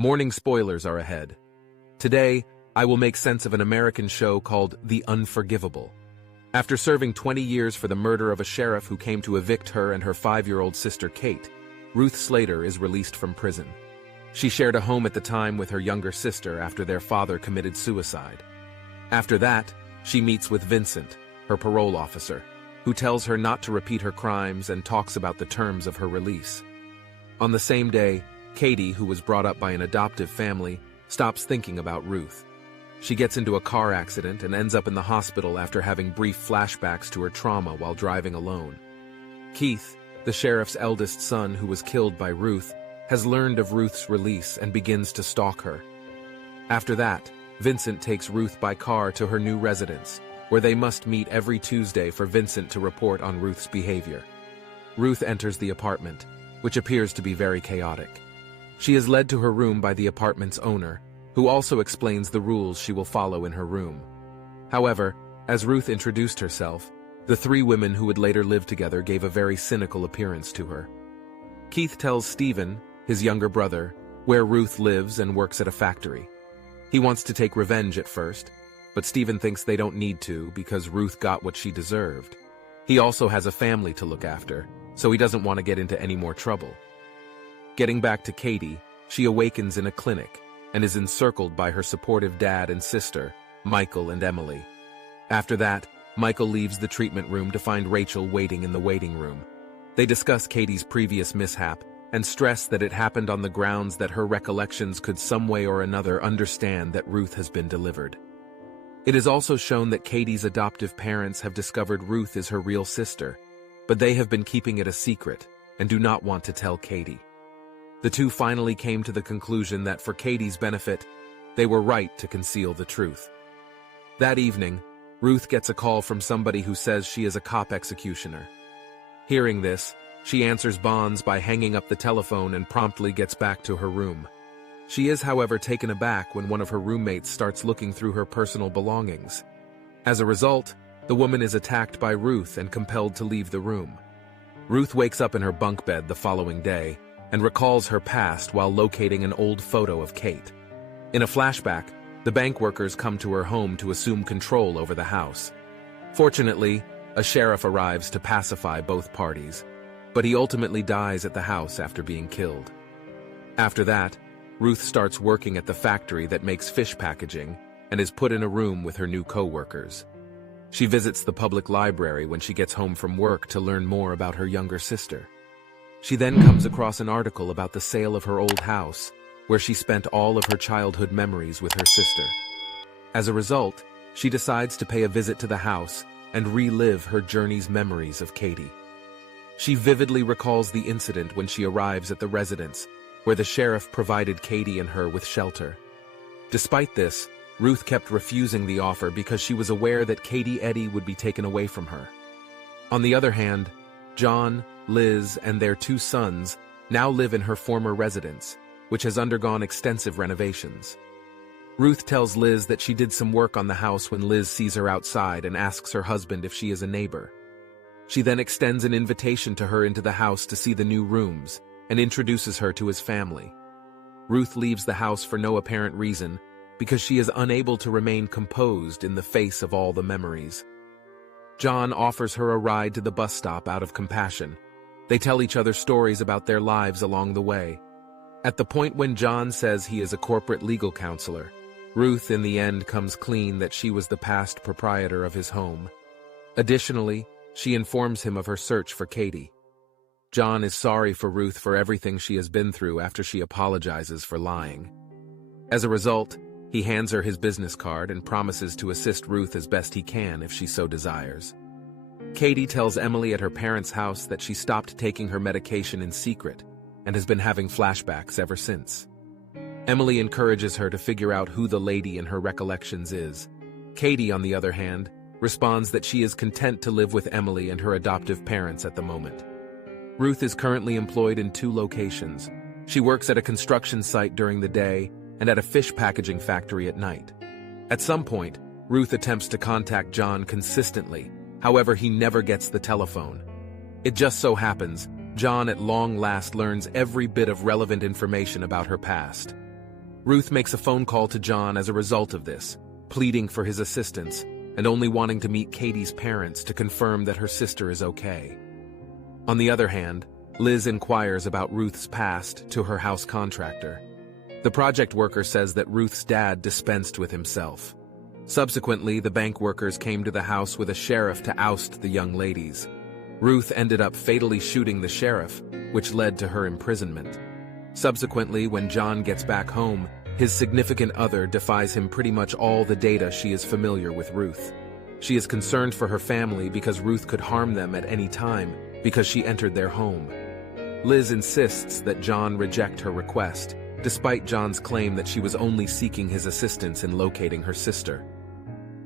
Morning spoilers are ahead. Today, I will make sense of an American show called The Unforgivable. After serving 20 years for the murder of a sheriff who came to evict her and her 5-year-old sister Kate, Ruth Slater is released from prison. She shared a home at the time with her younger sister after their father committed suicide. After that, she meets with Vincent, her parole officer, who tells her not to repeat her crimes and talks about the terms of her release. On the same day, Katie, who was brought up by an adoptive family, stops thinking about Ruth. She gets into a car accident and ends up in the hospital after having brief flashbacks to her trauma while driving alone. Keith, the sheriff's eldest son who was killed by Ruth, has learned of Ruth's release and begins to stalk her. After that, Vincent takes Ruth by car to her new residence, where they must meet every Tuesday for Vincent to report on Ruth's behavior. Ruth enters the apartment, which appears to be very chaotic. She is led to her room by the apartment's owner, who also explains the rules she will follow in her room. However, as Ruth introduced herself, the 3 women who would later live together gave a very cynical appearance to her. Keith tells Stephen, his younger brother, where Ruth lives and works at a factory. He wants to take revenge at first, but Stephen thinks they don't need to because Ruth got what she deserved. He also has a family to look after, so he doesn't want to get into any more trouble. Getting back to Katie, she awakens in a clinic and is encircled by her supportive dad and sister, Michael and Emily. After that, Michael leaves the treatment room to find Rachel waiting in the waiting room. They discuss Katie's previous mishap and stress that it happened on the grounds that her recollections could some way or another understand that Ruth has been delivered. It is also shown that Katie's adoptive parents have discovered Ruth is her real sister, but they have been keeping it a secret and do not want to tell Katie. The two finally came to the conclusion that for Katie's benefit, they were right to conceal the truth. That evening, Ruth gets a call from somebody who says she is a cop executioner. Hearing this, she answers bonds by hanging up the telephone and promptly gets back to her room. She is, however, taken aback when one of her roommates starts looking through her personal belongings. As a result, the woman is attacked by Ruth and compelled to leave the room. Ruth wakes up in her bunk bed the following day and recalls her past while locating an old photo of Kate. In a flashback, the bank workers come to her home to assume control over the house. Fortunately, a sheriff arrives to pacify both parties, but he ultimately dies at the house after being killed. After that, Ruth starts working at the factory that makes fish packaging and is put in a room with her new co-workers. She visits the public library when she gets home from work to learn more about her younger sister. She then comes across an article about the sale of her old house, where she spent all of her childhood memories with her sister. As a result, she decides to pay a visit to the house and relive her journey's memories of Katie. She vividly recalls the incident when she arrives at the residence, where the sheriff provided Katie and her with shelter. Despite this, Ruth kept refusing the offer because she was aware that Katie Eddy would be taken away from her. On the other hand, John, Liz, and their 2 sons now live in her former residence, which has undergone extensive renovations. Ruth tells Liz that she did some work on the house when Liz sees her outside and asks her husband if she is a neighbor. She then extends an invitation to her into the house to see the new rooms and introduces her to his family. Ruth leaves the house for no apparent reason because she is unable to remain composed in the face of all the memories. John offers her a ride to the bus stop out of compassion. They tell each other stories about their lives along the way. At the point when John says he is a corporate legal counselor, Ruth in the end comes clean that she was the past proprietor of his home. Additionally, she informs him of her search for Katie. John is sorry for Ruth for everything she has been through after she apologizes for lying. As a result, he hands her his business card and promises to assist Ruth as best he can if she so desires. Katie tells Emily at her parents' house that she stopped taking her medication in secret and has been having flashbacks ever since. Emily encourages her to figure out who the lady in her recollections is. Katie, on the other hand, responds that she is content to live with Emily and her adoptive parents at the moment. Ruth is currently employed in 2 locations. She works at a construction site during the day and at a fish packaging factory at night. At some point, Ruth attempts to contact John consistently, however he never gets the telephone. It just so happens, John at long last learns every bit of relevant information about her past. Ruth makes a phone call to John as a result of this, pleading for his assistance and only wanting to meet Katie's parents to confirm that her sister is okay. On the other hand, Liz inquires about Ruth's past to her house contractor. The project worker says that Ruth's dad dispensed with himself. Subsequently, the bank workers came to the house with a sheriff to oust the young ladies. Ruth ended up fatally shooting the sheriff, which led to her imprisonment. Subsequently, when John gets back home, his significant other defies him pretty much all the data she is familiar with Ruth. She is concerned for her family because Ruth could harm them at any time because she entered their home. Liz insists that John reject her request, despite John's claim that she was only seeking his assistance in locating her sister.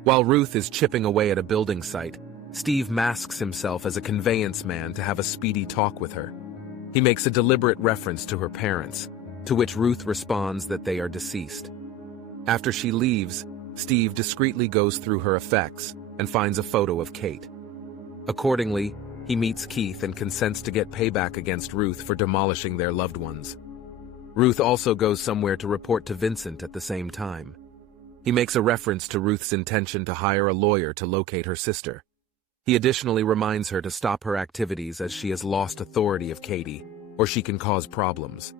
While Ruth is chipping away at a building site, Steve masks himself as a conveyance man to have a speedy talk with her. He makes a deliberate reference to her parents, to which Ruth responds that they are deceased. After she leaves, Steve discreetly goes through her effects and finds a photo of Kate. Accordingly, he meets Keith and consents to get payback against Ruth for demolishing their loved ones. Ruth also goes somewhere to report to Vincent at the same time. He makes a reference to Ruth's intention to hire a lawyer to locate her sister. He additionally reminds her to stop her activities as she has lost authority of Katie, or she can cause problems.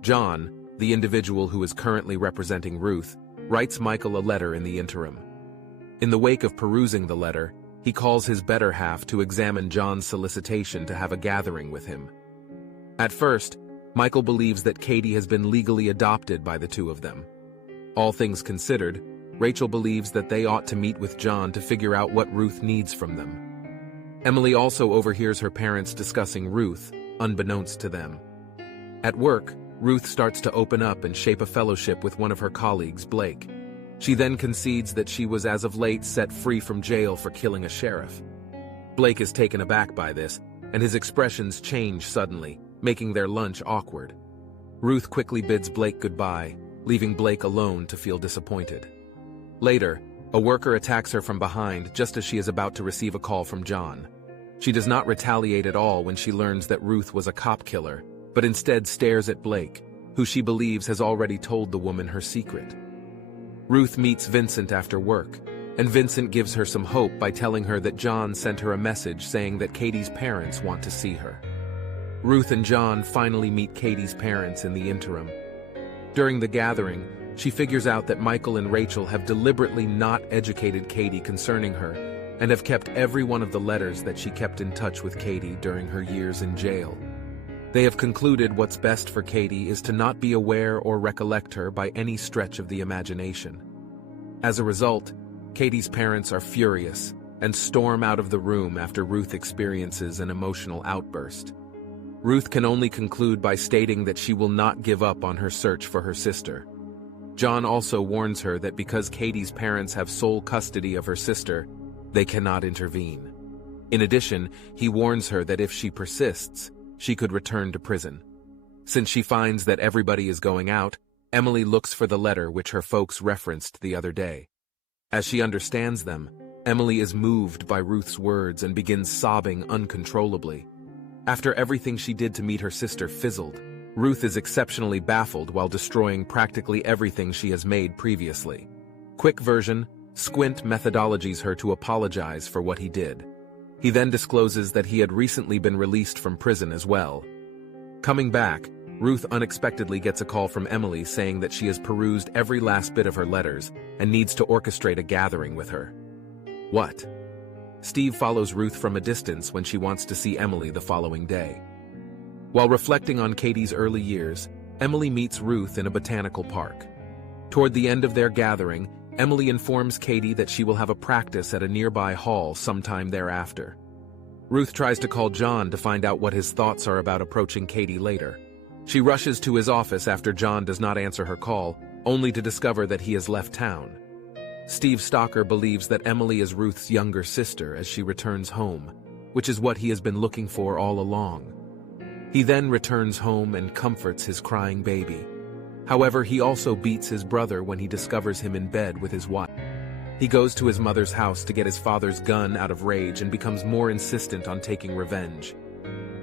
John, the individual who is currently representing Ruth, writes Michael a letter in the interim. In the wake of perusing the letter, he calls his better half to examine John's solicitation to have a gathering with him. At first, Michael believes that Katie has been legally adopted by the two of them. All things considered, Rachel believes that they ought to meet with John to figure out what Ruth needs from them. Emily also overhears her parents discussing Ruth, unbeknownst to them. At work, Ruth starts to open up and shape a fellowship with one of her colleagues, Blake. She then concedes that she was as of late set free from jail for killing a sheriff. Blake is taken aback by this, and his expressions change suddenly, making their lunch awkward. Ruth quickly bids Blake goodbye, leaving Blake alone to feel disappointed. Later, a worker attacks her from behind just as she is about to receive a call from John. She does not retaliate at all when she learns that Ruth was a cop killer, but instead stares at Blake, who she believes has already told the woman her secret. Ruth meets Vincent after work, and Vincent gives her some hope by telling her that John sent her a message saying that Katie's parents want to see her. Ruth and John finally meet Katie's parents in the interim. During the gathering, she figures out that Michael and Rachel have deliberately not educated Katie concerning her and have kept every one of the letters that she kept in touch with Katie during her years in jail. They have concluded what's best for Katie is to not be aware or recollect her by any stretch of the imagination. As a result, Katie's parents are furious and storm out of the room after Ruth experiences an emotional outburst. Ruth can only conclude by stating that she will not give up on her search for her sister. John also warns her that because Katie's parents have sole custody of her sister, they cannot intervene. In addition, he warns her that if she persists, she could return to prison. Since she finds that everybody is going out, Emily looks for the letter which her folks referenced the other day. As she understands them, Emily is moved by Ruth's words and begins sobbing uncontrollably. After everything she did to meet her sister fizzled, Ruth is exceptionally baffled while destroying practically everything she has made previously. Quick version, Squint methodologies her to apologize for what he did. He then discloses that he had recently been released from prison as well. Coming back, Ruth unexpectedly gets a call from Emily saying that she has perused every last bit of her letters and needs to orchestrate a gathering with her. What? Steve follows Ruth from a distance when she wants to see Emily the following day. While reflecting on Katie's early years, Emily meets Ruth in a botanical park. Toward the end of their gathering, Emily informs Katie that she will have a practice at a nearby hall sometime thereafter. Ruth tries to call John to find out what his thoughts are about approaching Katie later. She rushes to his office after John does not answer her call, only to discover that he has left town. Steve Stalker believes that Emily is Ruth's younger sister as she returns home, which is what he has been looking for all along. He then returns home and comforts his crying baby. However, he also beats his brother when he discovers him in bed with his wife. He goes to his mother's house to get his father's gun out of rage and becomes more insistent on taking revenge.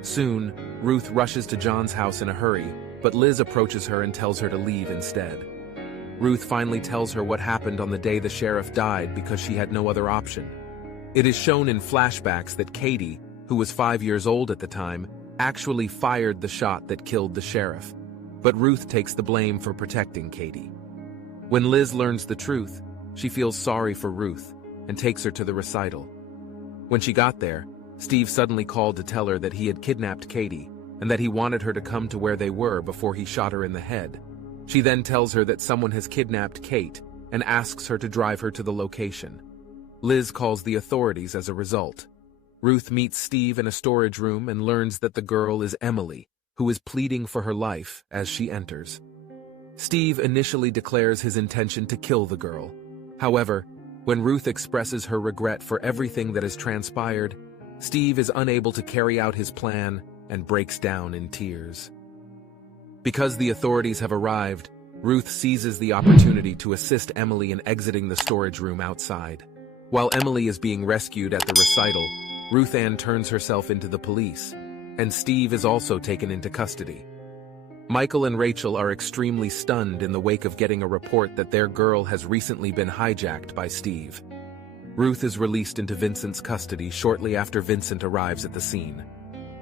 Soon, Ruth rushes to John's house in a hurry, but Liz approaches her and tells her to leave instead. Ruth finally tells her what happened on the day the sheriff died because she had no other option. It is shown in flashbacks that Katie, who was 5 years old at the time, actually fired the shot that killed the sheriff. But Ruth takes the blame for protecting Katie. When Liz learns the truth, she feels sorry for Ruth and takes her to the recital. When she got there, Steve suddenly called to tell her that he had kidnapped Katie and that he wanted her to come to where they were before he shot her in the head. She then tells her that someone has kidnapped Kate and asks her to drive her to the location. Liz calls the authorities as a result. Ruth meets Steve in a storage room and learns that the girl is Emily, who is pleading for her life as she enters. Steve initially declares his intention to kill the girl. However, when Ruth expresses her regret for everything that has transpired, Steve is unable to carry out his plan and breaks down in tears. Because the authorities have arrived, Ruth seizes the opportunity to assist Emily in exiting the storage room outside. While Emily is being rescued at the recital, Ruth Ann turns herself into the police, and Steve is also taken into custody. Michael and Rachel are extremely stunned in the wake of getting a report that their girl has recently been hijacked by Steve. Ruth is released into Vincent's custody shortly after Vincent arrives at the scene.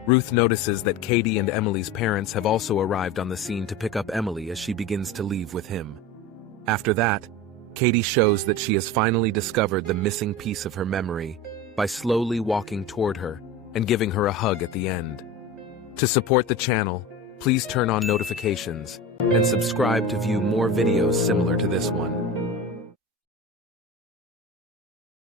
Ruth notices that Katie and Emily's parents have also arrived on the scene to pick up Emily as she begins to leave with him. After that, Katie shows that she has finally discovered the missing piece of her memory by slowly walking toward her and giving her a hug at the end. To support the channel, please turn on notifications and subscribe to view more videos similar to this one.